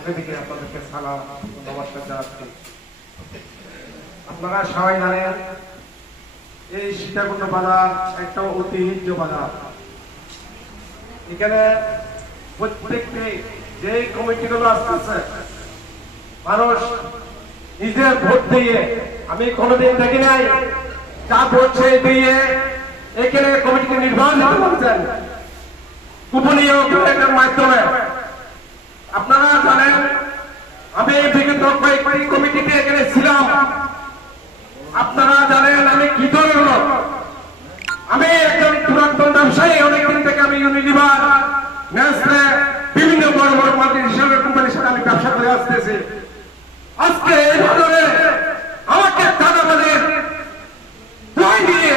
পক্ষে থেকে আপনাদেরকে সালাম নমস্কার জানাচ্ছি। আপনারা সবাই জানেন এই সীতাকুণ্ড বাজার একটা ঐতিহ্য বাজার। এখানে প্রত্যেকটি যে কমিটিগুলো আসতেছে মানুষ নিজের ভোট দিয়ে, আমি কোনোদিন দেখি নাই যা ভোট সেই দিয়ে এখানে কমিটিকে নির্বাচিত করছেন গোপনীয় ব্যালটের মাধ্যমে। আপনারা জানেন আমি বিগত কয়েকটি কমিটিতে এখানে ছিলাম। আপনারা জানেন আমি কি ধরনের লোক। আমি একজন পুরাতন ব্যবসায়ী, অনেকদিন থেকে আমি ইউনিলিভার, নেসলে, বিভিন্ন বড় বড় মাল্টিনেশনাল কোম্পানির সাথে আমি ব্যবসা করে আসতেছি। আজকে এই বাজারে আমাকে চাঁদাবাজের ভয় দিয়ে,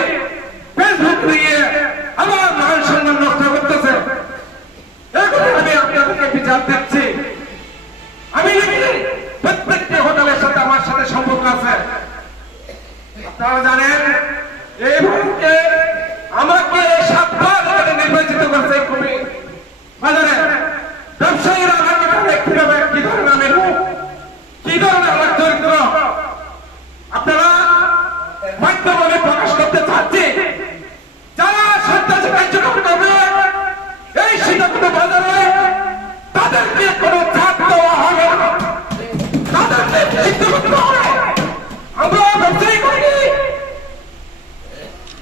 ফেসবুক দিয়ে আমার মান সম্মান নষ্ট করতেছে। এখন আমি আপনাদেরকে বিচার দিচ্ছি। আমি প্রত্যেকটি হোটেলের সাথে আমার সাথে সম্পর্ক আছে। আপনারা জানেন এই মুহূর্তে আমাকে 7 বার নির্বাচিত করছে বাজারে। ব্যবসায়ীরা আমাকে কিভাবে, কি ধরনের আমি কি ধরনের আমার চরিত্র আপনারা মাধ্যমে প্রকাশ করতে চাচ্ছি। যারা সন্ত্রাসী কার্যক্রম করবে এই সীতাকুণ্ড বাজারে তাদেরকে কোনো ছাড় দেওয়া হবে না, তাদেরকে দায়িত্ব করতে হবে। আমরা ব্যবসায়ী করি,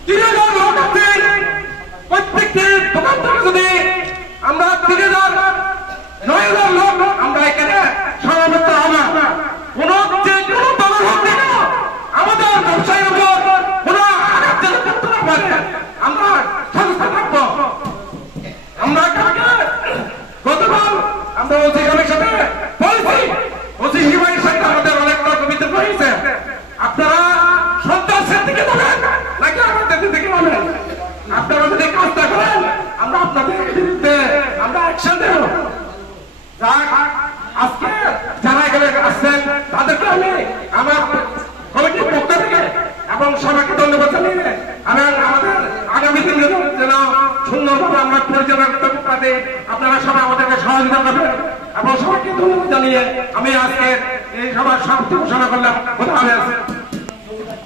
3000 লোক আছে, প্রত্যেকটি দোকান থেকে যদি আমরা 3000 9,000 লোক আমরা এখানে সমাবেত হবে। কোন যে কোনো দলের হোক না কেন আমাদের ব্যবসায়ীর উপর কোন আঘাত যেন করতে না পারে আমরা সচেতন থাকবো। আমরা গতকাল আমরা ওসি সাহেবের সাথে বলছি, ওসি হিমায়ের সাথে আমাদের অনেক রকম বিতর্ক হয়েছে। আপনারা সন্ত্রাসের দিকে যাবেন নাকি আমাদের দিকে যাবেন? আপনারা যদি কাজটা করেন আমরা আপনাদের বিরুদ্ধে আমরা অ্যাকশন দেব। আজকে যারা এখানে আসছেন তাদেরকে আমি আমার কমিটির পক্ষ থেকে এবং সবাইকে ধন্যবাদ জানিয়ে আমি আমাদের আগামী দিনে যেন সুন্দরভাবে আমরা পরিচালনা করতে পারি, আপনারা সবাই আমাদেরকে সহযোগিতা করবেন এবং সবাইকে ধন্যবাদ জানিয়ে আমি আজকে এই সবার সমাপ্তি ঘোষণা করলাম। কোথাও